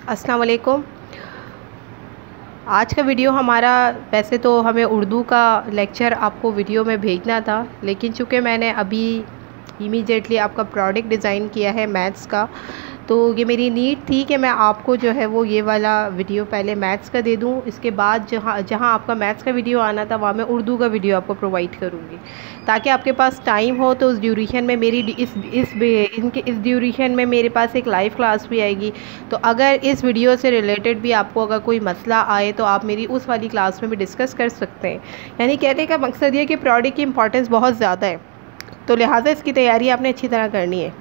अस्सलाम वालेकुम। आज का वीडियो हमारा, वैसे तो हमें उर्दू का लेक्चर आपको वीडियो में भेजना था, लेकिन चूँकि मैंने अभी इमीडिएटली आपका प्रोडक्ट डिज़ाइन किया है मैथ्स का, तो ये मेरी नीड थी कि मैं आपको जो है वो ये वाला वीडियो पहले मैथ्स का दे दूँ। इसके बाद जहाँ जहाँ आपका मैथ्स का वीडियो आना था वहाँ मैं उर्दू का वीडियो आपको प्रोवाइड करूँगी, ताकि आपके पास टाइम हो तो उस ड्यूरेशन में मेरी इस ड्यूरेशन में मेरे पास एक लाइव क्लास भी आएगी। तो अगर इस वीडियो से रिलेटेड भी आपको अगर कोई मसला आए तो आप मेरी उस वाली क्लास में भी डिस्कस कर सकते हैं। यानी कहने का मकसद ये कि प्रोडक्ट की इम्पोर्टेंस बहुत ज़्यादा है, तो लिहाजा इसकी तैयारी आपने अच्छी तरह करनी है।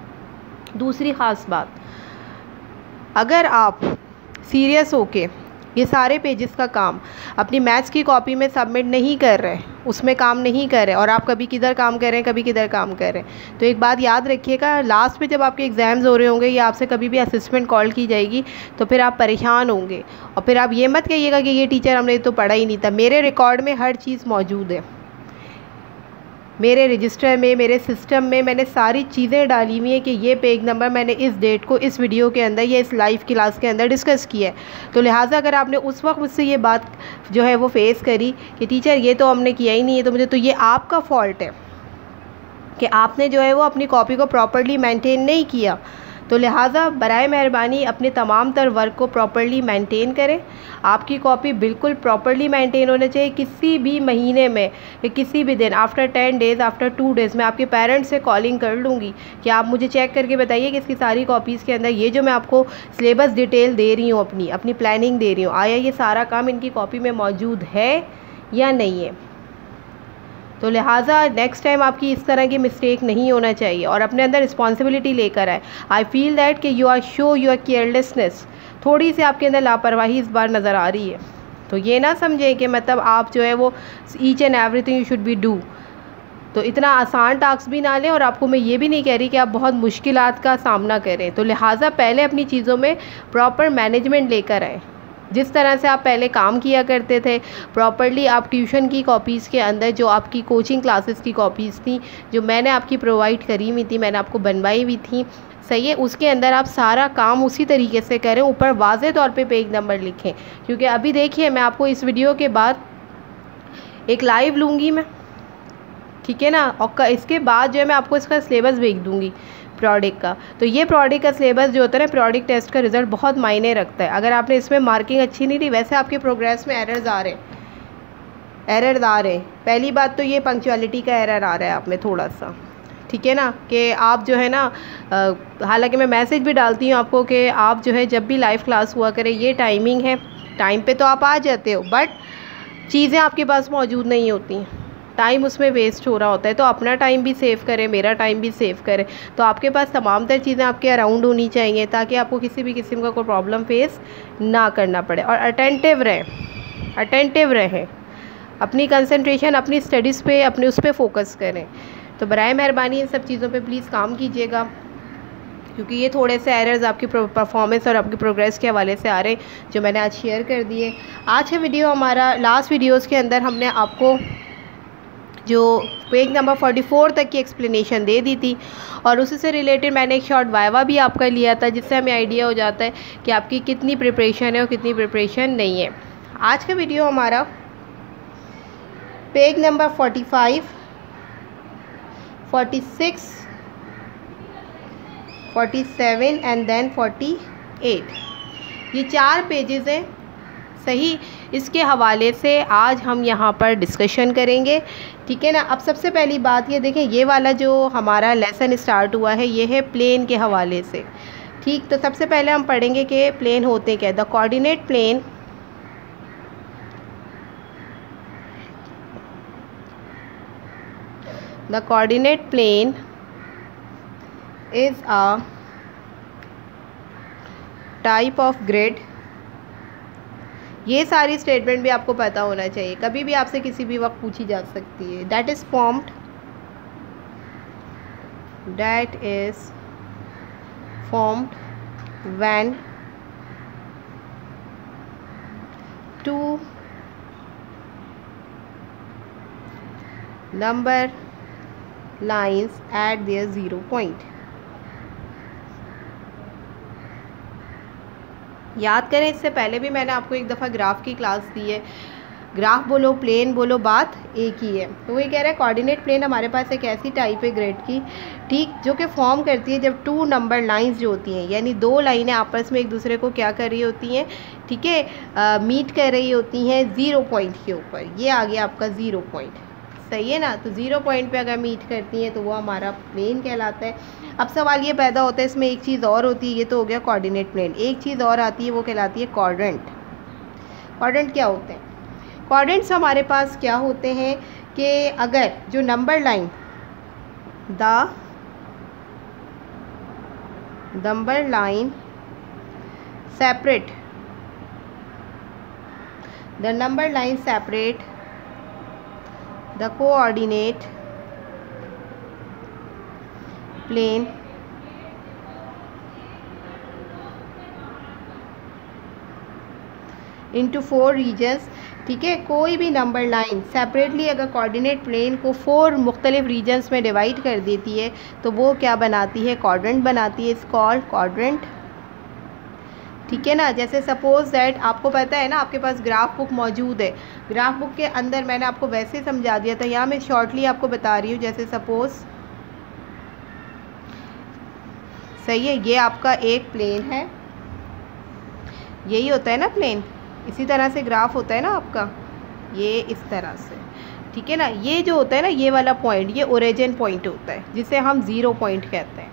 दूसरी ख़ास बात, अगर आप सीरियस होके ये सारे पेजेस का काम अपनी मैथ्स की कॉपी में सबमिट नहीं कर रहे, उसमें काम नहीं कर रहे, और आप कभी किधर काम कर रहे हैं कभी किधर काम कर रहे हैं, तो एक बात याद रखिएगा, लास्ट में जब आपके एग्ज़ाम्स हो रहे होंगे या आपसे कभी भी असिस्टेंट कॉल की जाएगी तो फिर आप परेशान होंगे, और फिर आप ये मत कहिएगा कि ये टीचर हमने तो पढ़ा ही नहीं था। मेरे रिकॉर्ड में हर चीज़ मौजूद है, मेरे रजिस्टर में, मेरे सिस्टम में मैंने सारी चीज़ें डाली हुई हैं कि ये पेज नंबर मैंने इस डेट को इस वीडियो के अंदर या इस लाइव क्लास के अंदर डिस्कस किया है। तो लिहाजा अगर आपने उस वक्त मुझसे ये बात जो है वो फेस करी कि टीचर ये तो हमने किया ही नहीं है, तो ये आपका फॉल्ट है कि आपने जो है वो अपनी कॉपी को प्रॉपर्ली मेंटेन नहीं किया। तो लिहाजा बराए मेहरबानी अपने तमाम तर वर्क को प्रॉपर्ली मेंटेन करें। आपकी कॉपी बिल्कुल प्रॉपर्ली मेंटेन होना चाहिए। किसी भी महीने में या किसी भी दिन, आफ्टर 10 डेज़, आफ्टर 2 डेज़, मैं आपके पेरेंट्स से कॉलिंग कर लूँगी कि आप मुझे चेक करके बताइए कि इसकी सारी कॉपीज़ के अंदर ये जो मैं आपको सिलेबस डिटेल दे रही हूँ, अपनी प्लानिंग दे रही हूँ, आया ये सारा काम इनकी कॉपी में मौजूद है या नहीं है। तो लिहाजा नेक्स्ट टाइम आपकी इस तरह की मिस्टेक नहीं होना चाहिए और अपने अंदर रिस्पॉन्सिबिलिटी लेकर आए। आई फील दैट कि you are show your carelessness, थोड़ी सी आपके अंदर लापरवाही इस बार नज़र आ रही है। तो ये ना समझें कि मतलब आप जो है वो each and everything you should be do. तो इतना आसान टास्क भी ना लें, और आपको मैं ये भी नहीं कह रही कि आप बहुत मुश्किलात का सामना करें। तो लिहाजा पहले अपनी चीज़ों में प्रॉपर मैनेजमेंट लेकर आएँ। जिस तरह से आप पहले काम किया करते थे प्रॉपर्ली, आप ट्यूशन की कॉपीज़ के अंदर जो आपकी कोचिंग क्लासेस की कॉपीज़ थी जो मैंने आपकी प्रोवाइड करी हुई थी, मैंने आपको बनवाई हुई थी, सही है, उसके अंदर आप सारा काम उसी तरीके से करें। ऊपर वाज़े तौर पे पेज नंबर लिखें, क्योंकि अभी देखिए मैं आपको इस वीडियो के बाद एक लाइव लूँगी मैं, ठीक है ना, और इसके बाद जो है मैं आपको इसका सिलेबस भेज दूँगी प्रोडक्ट का। तो ये प्रोडक्ट का सिलेबस जो होता है ना, प्रोडक्ट टेस्ट का रिज़ल्ट बहुत मायने रखता है। अगर आपने इसमें मार्किंग अच्छी नहीं दी, वैसे आपके प्रोग्रेस में एरर्स आ रहे हैं। पहली बात तो ये पंक्चुअलिटी का एरर आ रहा है आप में थोड़ा सा, ठीक है ना, कि आप जो है ना, हालांकि मैं मैसेज भी डालती हूँ आपको कि आप जो है जब भी लाइव क्लास हुआ करें, ये टाइमिंग है, टाइम पे तो आप आ जाते हो, बट चीज़ें आपके पास मौजूद नहीं होती, टाइम उसमें वेस्ट हो रहा होता है। तो अपना टाइम भी सेव करें, मेरा टाइम भी सेव करें। तो आपके पास तमाम तर चीज़ें आपके अराउंड होनी चाहिए, ताकि आपको किसी भी किस्म का कोई प्रॉब्लम फेस ना करना पड़े। और अटेंटिव रहें, अपनी कंसंट्रेशन अपनी स्टडीज़ पे, अपने उस पर फोकस करें। तो बराए मेहरबानी इन सब चीज़ों पे प्लीज़ काम कीजिएगा, क्योंकि ये थोड़े से एरर्स आपकी परफॉर्मेंस और आपकी प्रोग्रेस के हवाले से आ रहे हैं, जो मैंने आज शेयर कर दिए। आज का वीडियो हमारा, लास्ट वीडियोज़ के अंदर हमने आपको जो पेज नंबर 44 तक की एक्सप्लेनेशन दे दी थी, और उसी से रिलेटेड मैंने एक शॉर्ट वाइवा भी आपका लिया था, जिससे हमें आइडिया हो जाता है कि आपकी कितनी प्रिपरेशन है और कितनी प्रिपरेशन नहीं है। आज का वीडियो हमारा पेज नंबर 45, 46, 47 एंड देन 48, ये 4 पेजेस हैं, सही। इसके हवाले से आज हम यहाँ पर डिस्कशन करेंगे, ठीक है ना। अब सबसे पहली बात ये देखें, ये वाला जो हमारा लेसन स्टार्ट हुआ है ये है प्लेन के हवाले से, ठीक। तो सबसे पहले हम पढ़ेंगे कि प्लेन होते क्या। The coordinate plane is a type of grid. ये सारी स्टेटमेंट भी आपको पता होना चाहिए, कभी भी आपसे किसी भी वक्त पूछी जा सकती है। That is formed when two number lines at their 0 point. याद करें, इससे पहले भी मैंने आपको एक दफ़ा ग्राफ की क्लास दी है। ग्राफ बोलो, प्लेन बोलो, बात एक ही है। तो वही कह रहा है कोऑर्डिनेट प्लेन हमारे पास एक ऐसी टाइप है ग्रिड की, ठीक, जो कि फॉर्म करती है जब टू नंबर लाइंस जो होती हैं, यानी दो लाइनें आपस में एक दूसरे को क्या कर रही होती हैं, ठीक है, मीट कर रही होती हैं 0 पॉइंट के ऊपर। ये आ गया आपका 0 पॉइंट, सही है ना। तो 0 पॉइंट पे अगर मीट करती हैं तो वो हमारा प्लेन कहलाता है। अब सवाल ये पैदा होता है, इसमें एक चीज़ और होती है, ये तो हो गया कोऑर्डिनेट प्लेन, एक चीज़ और आती है, वो कहलाती है क्वाड्रेंट। क्वाड्रेंट क्या होते हैं? क्वाड्रेंट्स हमारे पास क्या होते हैं कि अगर जो number line the number line separate the coordinate plane into 4 regions, ठीक है। कोई भी नंबर लाइन सेपरेटली अगर कोऑर्डिनेट प्लेन को 4 मुख्तलिफ रीजन्स में डिवाइड कर देती है तो वो क्या बनाती है? क्वाड्रेंट बनाती है। इट्स कॉल्ड क्वाड्रेंट, ठीक है ना। जैसे सपोज दैट आपको पता है ना, आपके पास ग्राफ बुक मौजूद है, ग्राफ बुक के अंदर मैंने आपको वैसे समझा दिया था, यहाँ मैं शॉर्टली आपको बता रही हूँ। जैसे सपोज, सही है, ये आपका एक प्लेन है, यही होता है ना प्लेन, इसी तरह से ग्राफ होता है ना आपका, ये इस तरह से, ठीक है ना। ये जो होता है ना, ये वाला पॉइंट, ये ओरिजिन पॉइंट होता है, जिसे हम 0 पॉइंट कहते हैं,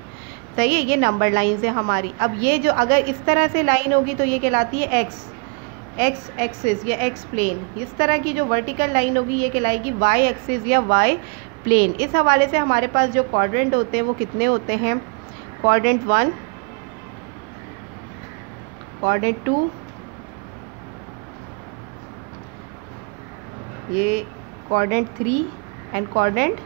सही है। ये नंबर लाइन है हमारी। अब ये जो अगर इस तरह से लाइन होगी तो ये कहलाती है एक्स एक्सिस या एक्स प्लेन। इस तरह की जो वर्टिकल लाइन होगी ये कहलाएगी वाई एक्सिस या वाई प्लेन। इस हवाले से हमारे पास जो क्वाड्रेंट होते हैं वो कितने होते हैं? क्वाड्रेंट 1, क्वाड्रेंट 2, ये क्वाड्रेंट 3 एंड क्वाड्रेंट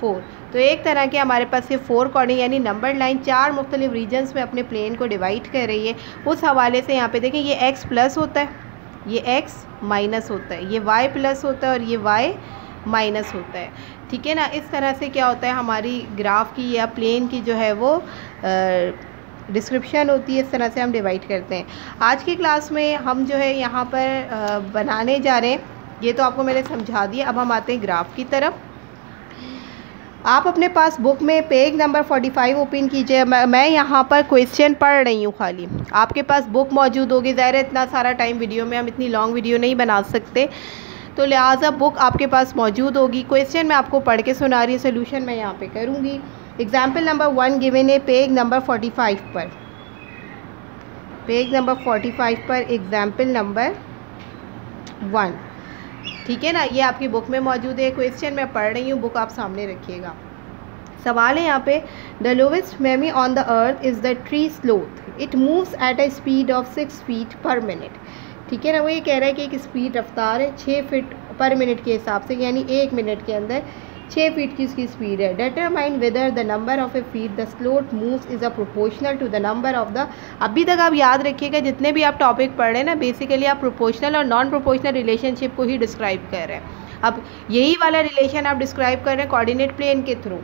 4। तो एक तरह के हमारे पास ये 4 क्वाड्रेंट, यानी नंबर लाइन 4 मुख्तलिफ रीजन्स में अपने प्लेन को डिवाइड कर रही है। उस हवाले से यहाँ पे देखें, ये x प्लस होता है, ये x माइनस होता है, ये y प्लस होता है और ये y माइनस होता है, ठीक है ना। इस तरह से क्या होता है, हमारी ग्राफ की या प्लेन की जो है वो डिस्क्रिप्शन होती है। इस तरह से हम डिवाइड करते हैं। आज की क्लास में हम जो है यहाँ पर बनाने जा रहे हैं, ये तो आपको मैंने समझा दिया। अब हम आते हैं ग्राफ की तरफ। आप अपने पास बुक में पेज नंबर 45 ओपन कीजिए। मैं यहाँ पर क्वेश्चन पढ़ रही हूँ खाली, आपके पास बुक मौजूद होगी। ज़ाहिर है इतना सारा टाइम वीडियो में हम इतनी लॉन्ग वीडियो नहीं बना सकते, तो लिहाजा बुक आपके पास मौजूद होगी। क्वेश्चन मैं आपको पढ़ के सुना रही हूँ, सोल्यूशन मैं यहाँ पे करूँगी। एग्जाम्पल नंबर 1 गिवन है पेज नंबर 45 पर, पेज नंबर 45 पर एग्जाम्पल नंबर 1, ठीक है ना। ये आपकी बुक में मौजूद है। क्वेश्चन मैं पढ़ रही हूँ, बुक आप सामने रखिएगा। सवाल है यहाँ पे, the lowest meme on the earth is the tree sloth, it moves at a speed of 6 feet पर मिनट, ठीक है ना। वो ये कह रहा है कि एक स्पीड रफ्तार है 6 फीट पर मिनट के हिसाब से, यानी 1 मिनट के अंदर 6 फीट की इसकी स्पीड है। Determine whether the number of a feet the sloth moves is a proportional to the number of the. अभी तक आप याद रखिएगा, जितने भी आप टॉपिक पढ़ रहे हैं ना, बेसिकली आप प्रोपोर्शनल और नॉन प्रोपोर्शनल रिलेशनशिप को ही डिस्क्राइब कर रहे हैं। अब यही वाला रिलेशन आप डिस्क्राइब कर रहे हैं कोऑर्डिनेट प्लेन के थ्रू।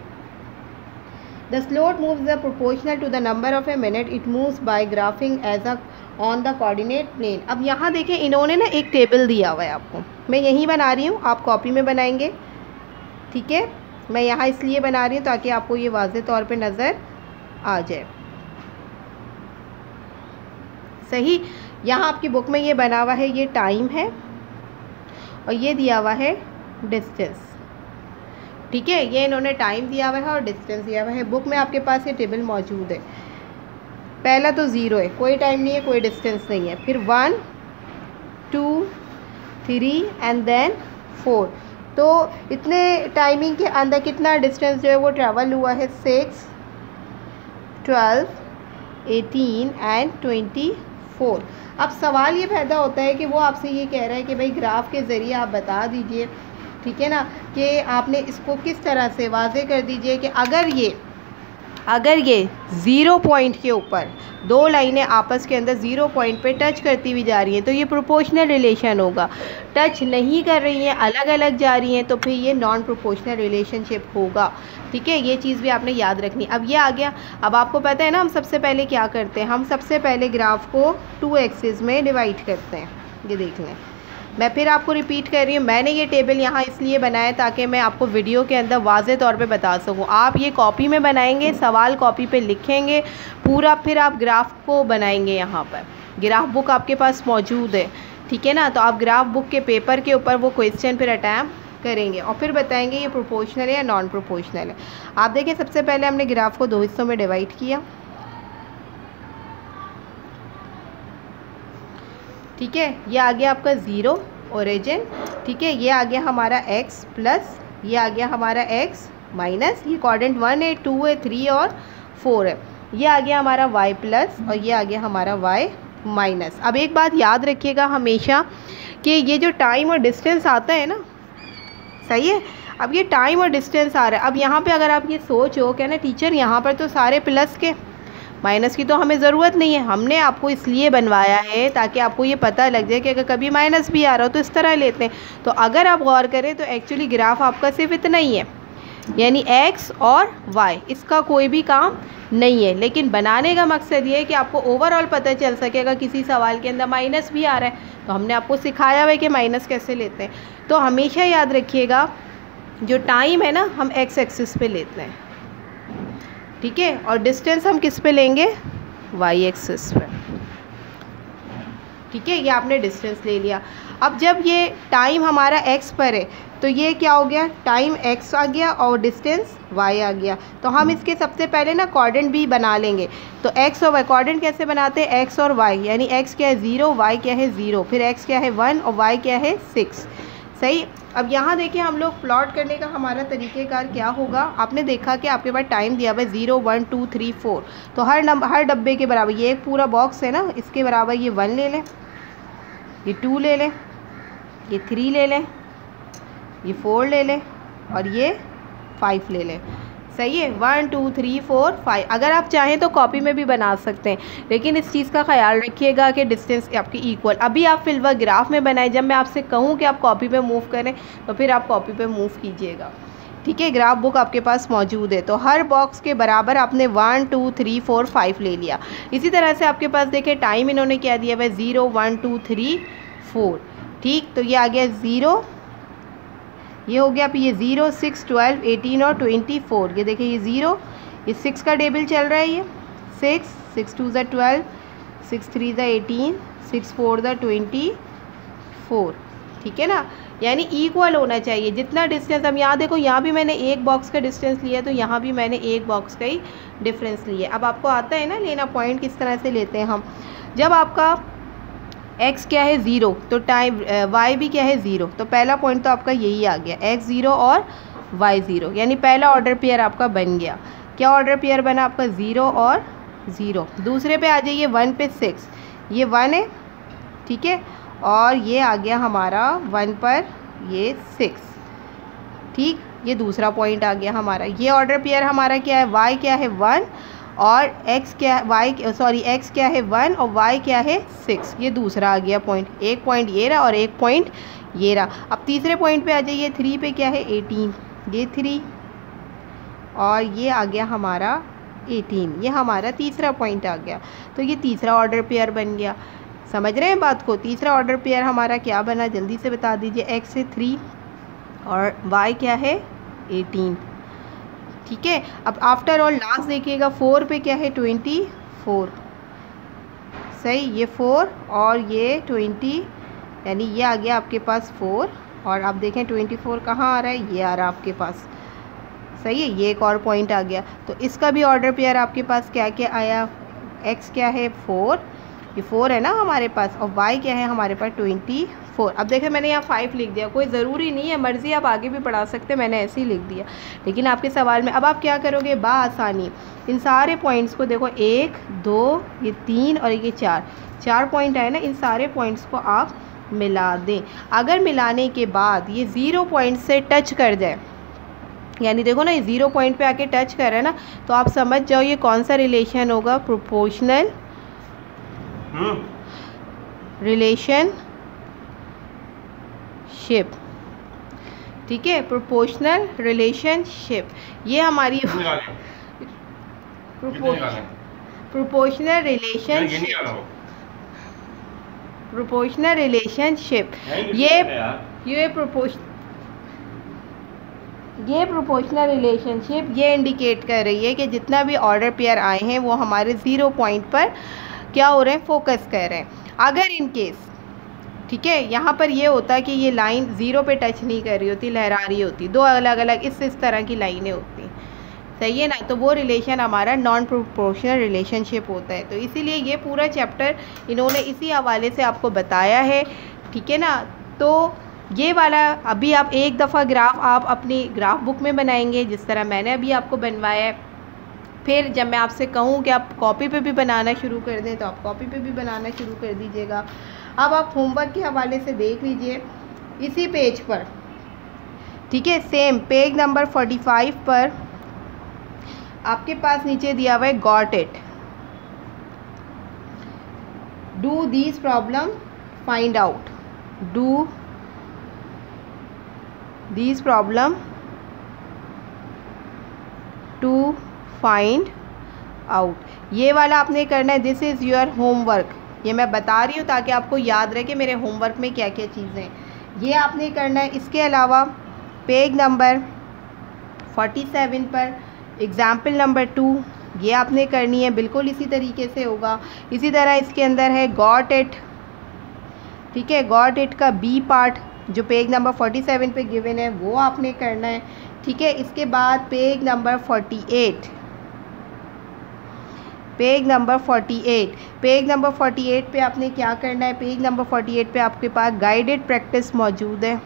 The sloth moves the proportional to the number of a minute, it moves by graphing as a on the coordinate plane. अब यहाँ देखें, इन्होंने ना एक टेबल दिया हुआ है आपको, मैं यहीं बना रही हूँ, आप कॉपी में बनाएंगे, ठीक है। मैं यहाँ इसलिए बना रही हूँ ताकि आपको ये वाज़ेह तौर पे नज़र आ जाए, सही। यहाँ आपकी बुक में ये बना हुआ है, ये टाइम है और ये दिया हुआ है डिस्टेंस, ठीक है। ये इन्होंने टाइम दिया हुआ है और डिस्टेंस दिया हुआ है। बुक में आपके पास ये टेबल मौजूद है। पहला तो 0 है, कोई टाइम नहीं है, कोई डिस्टेंस नहीं है। फिर 1 2 3 एंड देन 4। तो इतने टाइमिंग के अंदर कितना डिस्टेंस जो है वो ट्रैवल हुआ है? 6 12 18 एंड 24। अब सवाल ये पैदा होता है कि वो आपसे ये कह रहा है कि भाई ग्राफ के ज़रिए आप बता दीजिए, ठीक है ना, कि आपने इसको किस तरह से वाज़े कर दीजिए कि अगर ये अगर ये 0 पॉइंट के ऊपर दो लाइनें आपस के अंदर 0 पॉइंट पे टच करती हुई जा रही हैं तो ये प्रोपोर्शनल रिलेशन होगा। टच नहीं कर रही हैं, अलग अलग जा रही हैं, तो फिर ये नॉन प्रोपोर्शनल रिलेशनशिप होगा। ठीक है, ये चीज़ भी आपने याद रखनी। अब ये आ गया। अब आपको पता है ना हम सबसे पहले क्या करते हैं, हम सबसे पहले ग्राफ को 2 एक्सिस में डिवाइड करते हैं। ये देख लें, मैं फिर आपको रिपीट कर रही हूँ, मैंने ये टेबल यहाँ इसलिए बनाया ताकि मैं आपको वीडियो के अंदर वाज़े तौर पे बता सकूँ। आप ये कॉपी में बनाएंगे, सवाल कॉपी पे लिखेंगे पूरा, फिर आप ग्राफ को बनाएंगे। यहाँ पर ग्राफ बुक आपके पास मौजूद है, ठीक है ना। तो आप ग्राफ बुक के पेपर के ऊपर वो क्वेश्चन फिर अटैम्प्ट करेंगे और फिर बताएंगे ये प्रोपोर्शनल है या नॉन प्रोपोर्शनल है। आप देखें, सबसे पहले हमने ग्राफ को 2 हिस्सों में डिवाइड किया। ठीक है, ये आ गया आपका 0 ओरिजिन। ठीक है, ये आ गया हमारा x प्लस, ये आ गया हमारा x माइनस, ये क्वाड्रेंट 1 है, 2 है, 3 और 4 है। ये आ गया हमारा y प्लस और ये आ गया हमारा y माइनस। अब एक बात याद रखिएगा हमेशा कि ये जो टाइम और डिस्टेंस आता है ना, सही है, अब ये टाइम और डिस्टेंस आ रहा है। अब यहाँ पे अगर आप ये सोचो क्या ना टीचर, यहाँ पर तो सारे प्लस के, माइनस की तो हमें ज़रूरत नहीं है। हमने आपको इसलिए बनवाया है ताकि आपको ये पता लग जाए कि अगर कभी माइनस भी आ रहा हो तो इस तरह लेते हैं। तो अगर आप गौर करें तो एक्चुअली ग्राफ आपका सिर्फ इतना ही है, यानी x और y, इसका कोई भी काम नहीं है। लेकिन बनाने का मकसद ये है कि आपको ओवरऑल पता चल सकेगा किसी सवाल के अंदर माइनस भी आ रहा है तो हमने आपको सिखाया हुआ है कि माइनस कैसे लेते हैं। तो हमेशा याद रखिएगा जो टाइम है ना, हम x एक्सिस पे लेते हैं, ठीक है, और डिस्टेंस हम किस पे लेंगे, y एक्सिस पे। ठीक है, ये आपने डिस्टेंस ले लिया। अब जब ये टाइम हमारा x पर है तो ये क्या हो गया, टाइम x आ गया और डिस्टेंस y आ गया। तो हम इसके सबसे पहले ना क्वाड्रेंट भी बना लेंगे। तो x और y क्वाड्रेंट कैसे बनाते हैं, x और y, यानी x क्या है 0, y क्या है 0, फिर x क्या है 1 और y क्या है 6। सही। अब यहाँ देखिए हम लोग प्लॉट करने का हमारा तरीक़ेकार क्या होगा। आपने देखा कि आपके पास टाइम दिया हुआ है 0 1 2 3 4, तो हर डब्बे के बराबर, ये एक पूरा बॉक्स है ना, इसके बराबर ये 1 ले लें, ये 2 ले लें, ये 3 ले लें, ये 4 ले लें और ये 5 ले लें। सही है, 1 2 3 4 5। अगर आप चाहें तो कॉपी में भी बना सकते हैं, लेकिन इस चीज़ का ख्याल रखिएगा कि डिस्टेंस आपकी इक्वल। अभी आप फिलहाल ग्राफ में बनाएं, जब मैं आपसे कहूँ कि आप कॉपी पे मूव करें तो फिर आप कॉपी पे मूव कीजिएगा। ठीक है, ग्राफ बुक आपके पास मौजूद है, तो हर बॉक्स के बराबर आपने 1 2 3 4 5 ले लिया। इसी तरह से आपके पास देखें टाइम इन्होंने क्या दिया हुआ है 0 1 2 3 4। ठीक, तो ये आ गया 0, ये हो गया, फिर ये 0 6 12 18 और 24। ये देखिए ये 0, ये 6 का टेबल चल रहा है, ये 6 6 2 ज़ा 12 6 3 ज़ा 18 6 4 ज़ा 24। ठीक है ना, यानी इक्वल होना चाहिए जितना डिस्टेंस। हम यहाँ देखो, यहाँ भी मैंने एक बॉक्स का डिस्टेंस लिया तो यहाँ भी मैंने एक बॉक्स का ही डिफरेंस लिया। अब आपको आता है ना लेना, पॉइंट किस तरह से लेते हैं हम। जब आपका x क्या है 0 तो टाइम y भी क्या है 0, तो पहला पॉइंट तो आपका यही आ गया, x 0 और y 0, यानी पहला ऑर्डर पेयर आपका बन गया। क्या ऑर्डर पेयर बना आपका 0 और 0। दूसरे पे आ जाइए 1 पे 6, ये 1 है, ठीक है, और ये आ गया हमारा 1 पर ये 6। ठीक, ये दूसरा पॉइंट आ गया हमारा। ये ऑर्डर पेयर हमारा क्या है, y क्या है 1 और x क्या है, x क्या है 1 और y क्या है 6। ये दूसरा आ गया पॉइंट। एक पॉइंट ये रहा और एक पॉइंट ये रहा। अब तीसरे पॉइंट पे आ जाइए, 3 पे क्या है 18, ये 3 और ये आ गया हमारा 18, ये हमारा तीसरा पॉइंट आ गया। तो ये तीसरा ऑर्डर पेयर बन गया। समझ रहे हैं बात को। तीसरा ऑर्डर पेयर हमारा क्या बना, जल्दी से बता दीजिए। x है 3 और y क्या है 18। ठीक है, अब आफ्टर ऑल लास्ट देखिएगा 4 पे क्या है 24। सही, ये 4 और ये 20, यानी ये आ गया आपके पास 4 और आप देखें 24 कहाँ आ रहा है, ये आ रहा है आपके पास। सही है, ये एक और पॉइंट आ गया। तो इसका भी ऑर्डर पेयर आपके पास क्या क्या आया, x क्या है 4, ये 4 है ना हमारे पास, और y क्या है हमारे पास 24। अब देखें मैंने यहाँ 5 लिख दिया, कोई ज़रूरी नहीं है, मर्ज़ी आप आगे भी पढ़ा सकते हैं, मैंने ऐसे ही लिख दिया। लेकिन आपके सवाल में अब आप क्या करोगे, बाआसानी इन सारे पॉइंट्स को देखो, 1 2 ये 3 और ये 4 पॉइंट आए ना, इन सारे पॉइंट्स को आप मिला दें। अगर मिलाने के बाद ये 0 पॉइंट से टच कर जाए यानी देखो ना, ये 0 पॉइंट पे आके टच कर रहा है ना, तो आप समझ जाओ ये कौन सा रिलेशन होगा, प्रोपोर्शनल रिलेशनशिप। ठीक है, प्रोपोर्शनल रिलेशनशिप, ये हमारी प्रोपोर्शनल रिलेशनशिप ये प्रोपोर्शनल रिलेशनशिप ये इंडिकेट कर रही है कि जितना भी ऑर्डर पेयर आए हैं वो हमारे 0 पॉइंट पर क्या हो रहे हैं, फोकस कर रहे हैं। अगर इन केस, ठीक है, यहाँ पर ये होता है कि ये लाइन 0 पे टच नहीं कर रही होती, लहरा रही होती, दो अलग अलग इस तरह की लाइनें होती, सही है ना, तो वो रिलेशन हमारा नॉन प्रोपोर्शनल रिलेशनशिप होता है। तो इसीलिए ये पूरा चैप्टर इन्होंने इसी हवाले से आपको बताया है, ठीक है ना। तो ये वाला अभी आप एक दफ़ा ग्राफ आप अपनी ग्राफ बुक में बनाएंगे, जिस तरह मैंने अभी आपको बनवाया है। फिर जब मैं आपसे कहूँ कि आप कॉपी पे भी बनाना शुरू कर दें, तो आप कॉपी पे भी बनाना शुरू कर दीजिएगा। अब आप होमवर्क के हवाले से देख लीजिए इसी पेज पर, ठीक है, सेम पेज नंबर 45 पर आपके पास नीचे दिया हुआ है got it, do this problem find out, do this problem to find out, ये वाला आपने करना है। दिस इज़ योर होमवर्क, ये मैं बता रही हूँ ताकि आपको याद रहे कि मेरे होमवर्क में क्या क्या चीज़ें हैं, ये आपने करना है। इसके अलावा पेज नंबर 47 पर एग्ज़ाम्पल नंबर 2 ये आपने करनी है, बिल्कुल इसी तरीके से होगा। इसी तरह इसके अंदर है गॉट इट, ठीक है, गॉट इट का बी पार्ट जो पेज नंबर 47 पे गिवन है वो आपने करना है, ठीक है। इसके बाद पेज नंबर 48, पेज नंबर 48 पे आपने क्या करना है, पेज नंबर 48 पे आपके पास गाइडेड प्रैक्टिस मौजूद है।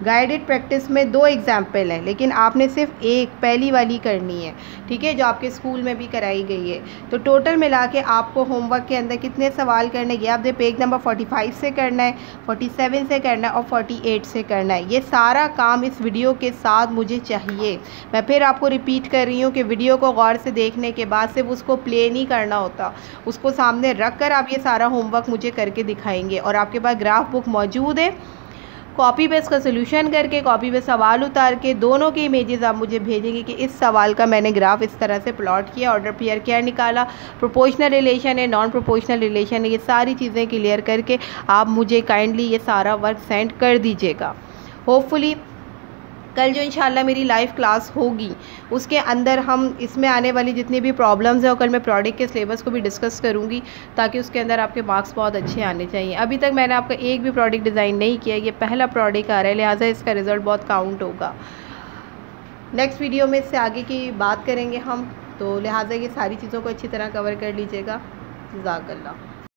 गाइडेड प्रैक्टिस में 2 एग्जाम्पल हैं, लेकिन आपने सिर्फ एक पहली वाली करनी है, ठीक है, जो आपके स्कूल में भी कराई गई है। तो टोटल मिला के आपको होमवर्क के अंदर कितने सवाल करने हैं, आप पेज नंबर 45 से करना है, 47 से करना है और 48 से करना है। ये सारा काम इस वीडियो के साथ मुझे चाहिए। मैं फिर आपको रिपीट कर रही हूँ कि वीडियो को गौर से देखने के बाद सिर्फ उसको प्ले नहीं करना होता, उसको सामने रख कर आप ये सारा होमवर्क मुझे करके दिखाएंगे। और आपके पास ग्राफ बुक मौजूद है, कॉपी पेस्ट का सोल्यूशन करके, कॉपी पे सवाल उतार के दोनों के इमेजेस आप मुझे भेजेंगे कि इस सवाल का मैंने ग्राफ इस तरह से प्लॉट किया, ऑर्डर पेयर क्या निकाला, प्रोपोर्शनल रिलेशन है, नॉन प्रोपोर्शनल रिलेशन है, ये सारी चीज़ें क्लियर करके आप मुझे काइंडली ये सारा वर्क सेंड कर दीजिएगा। होपफुली कल जो इंशाल्लाह मेरी लाइव क्लास होगी उसके अंदर हम इसमें आने वाली जितनी भी प्रॉब्लम्स हैं और कल मैं प्रोडक्ट के सिलेबस को भी डिस्कस करूंगी, ताकि उसके अंदर आपके मार्क्स बहुत अच्छे आने चाहिए। अभी तक मैंने आपका एक भी प्रोडक्ट डिज़ाइन नहीं किया, ये पहला प्रोडक्ट आ रहा है, लिहाजा इसका रिज़ल्ट बहुत काउंट होगा। नेक्स्ट वीडियो में इससे आगे की बात करेंगे हम, तो लिहाजा ये सारी चीज़ों को अच्छी तरह कवर कर लीजिएगा। जज़ाकल्लाह।